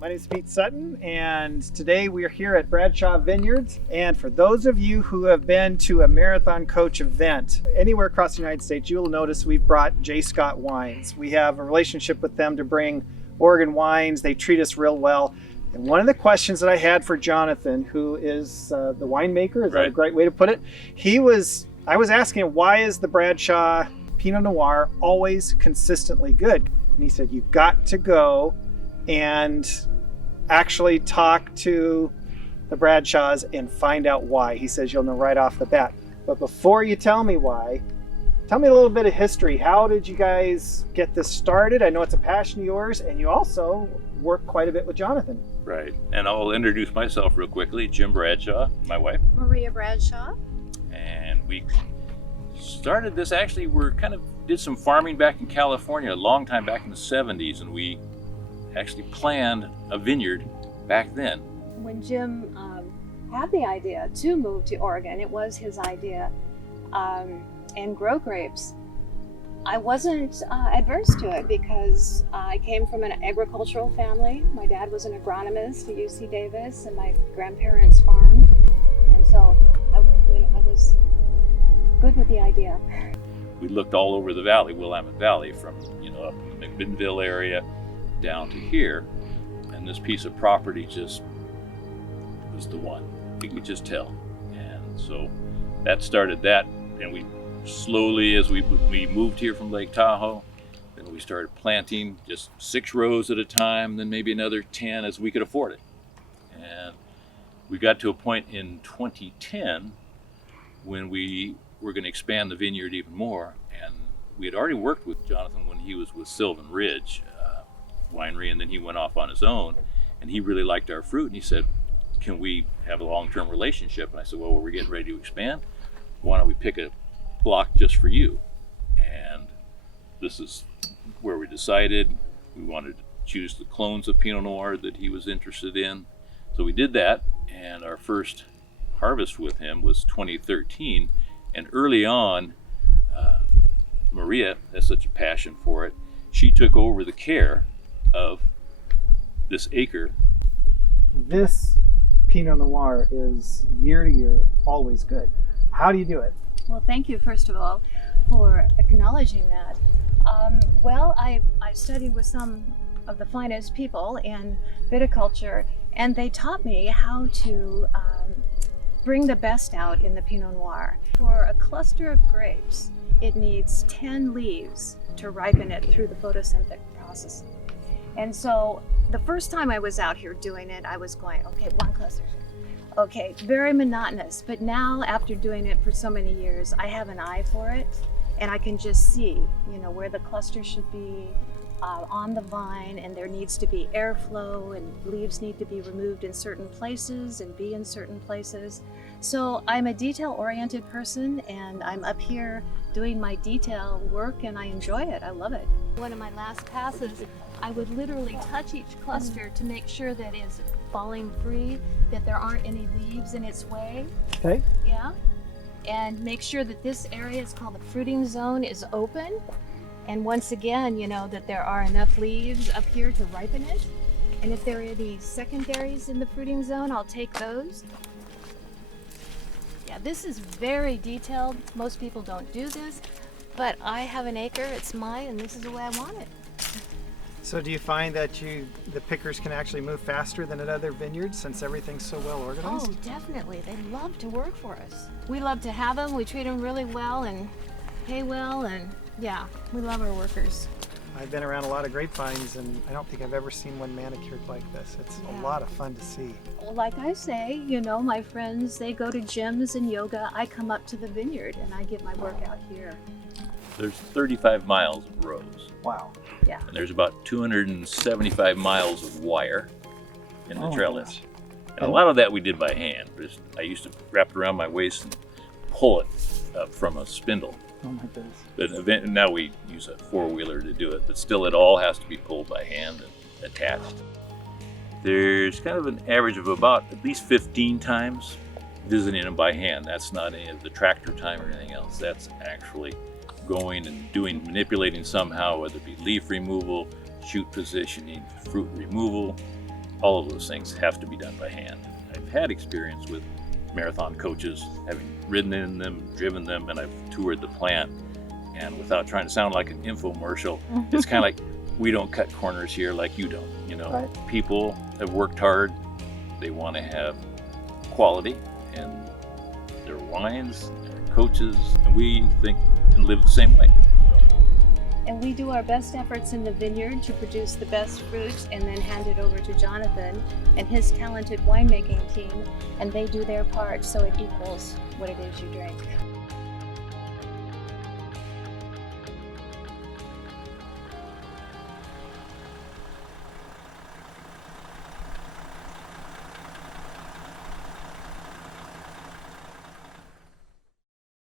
My name is Pete Sutton, and today we are here at Bradshaw Vineyards. And for those of you who have been to a Marathon Coach event anywhere across the United States, you will notice we've brought J. Scott wines. We have a relationship with them to bring Oregon wines. They treat us real well. And one of the questions that I had for Jonathan, who is the winemaker, is that a great way to put it? I was asking him, why is the Bradshaw Pinot Noir always consistently good? And he said, you've got to go and actually talk to the Bradshaws and find out why. He says you'll know right off the bat. But before you tell me why, tell me a little bit of history. How did you guys get this started? I know it's a passion of yours, and you also work quite a bit with Jonathan. Right, and I'll introduce myself real quickly. Jim Bradshaw, my wife. Maria Bradshaw. And we started this, actually, did some farming back in California a long time back in the 70s, and we actually planned a vineyard back then. When Jim had the idea to move to Oregon, it was his idea, and grow grapes, I wasn't adverse to it because I came from an agricultural family. My dad was an agronomist at UC Davis, and my grandparents farmed, and so I was good with the idea. We looked all over the valley, Willamette Valley, from up in the McMinnville area down to here, and this piece of property just was the one. You could just tell. And so that started that, and we slowly, as we moved here from Lake Tahoe, then we started planting just 6 rows at a time, then maybe another 10 as we could afford it. And we got to a point in 2010 when we were going to expand the vineyard even more, and we had already worked with Jonathan when he was with Sylvan Ridge winery, and then he went off on his own, and he really liked our fruit, and he said, can we have a long-term relationship? And I said, well, we're getting ready to expand. Why don't we pick a block just for you? And this is where we decided we wanted to choose the clones of Pinot Noir that he was interested in. So we did that, and our first harvest with him was 2013. And early on, Maria has such a passion for it, she took over the care of this acre. This Pinot Noir is year to year always good. How do you do it? Well, thank you, first of all, for acknowledging that. I studied with some of the finest people in viticulture, and they taught me how to bring the best out in the Pinot Noir. For a cluster of grapes, it needs 10 leaves to ripen it through the photosynthetic process. And so the first time I was out here doing it, I was going, okay, 1 cluster. Okay, very monotonous. But now, after doing it for so many years, I have an eye for it, and I can just see, where the cluster should be on the vine, and there needs to be airflow, and leaves need to be removed in certain places and be in certain places. So I'm a detail-oriented person, and I'm up here doing my detail work, and I enjoy it. I love it. One of my last passes, I would literally touch each cluster to make sure that it's falling free, that there aren't any leaves in its way. Okay. Yeah. And make sure that this area is called the fruiting zone is open. And once again, that there are enough leaves up here to ripen it. And if there are any secondaries in the fruiting zone, I'll take those. Yeah, this is very detailed. Most people don't do this, but I have an acre, it's mine, and this is the way I want it. So do you find that the pickers can actually move faster than at other vineyards since everything's so well organized? Oh, definitely. They love to work for us. We love to have them. We treat them really well and pay well, and yeah, we love our workers. I've been around a lot of grapevines, and I don't think I've ever seen one manicured like this. It's a lot of fun to see. Well, like I say, my friends, they go to gyms and yoga. I come up to the vineyard, and I get my workout here. There's 35 miles of rows. Wow. Yeah. And there's about 275 miles of wire in the trellis. And a lot of that we did by hand. I used to wrap it around my waist and pull it up from a spindle. Oh my goodness. But now we use a 4-wheeler to do it, but still it all has to be pulled by hand and attached. There's kind of an average of about at least 15 times visiting them by hand. That's not any of the tractor time or anything else. That's actually going and manipulating somehow, whether it be leaf removal, shoot positioning, fruit removal, all of those things have to be done by hand. I've had experience with marathon coaches, having ridden in them, driven them, and I've toured the plant. And without trying to sound like an infomercial, it's kind of like, we don't cut corners here like you don't. You know, Right. People have worked hard. They want to have quality in their wines, their coaches, and we think and live the same way. And we do our best efforts in the vineyard to produce the best fruits and then hand it over to Jonathan and his talented winemaking team, and they do their part so it equals what it is you drink.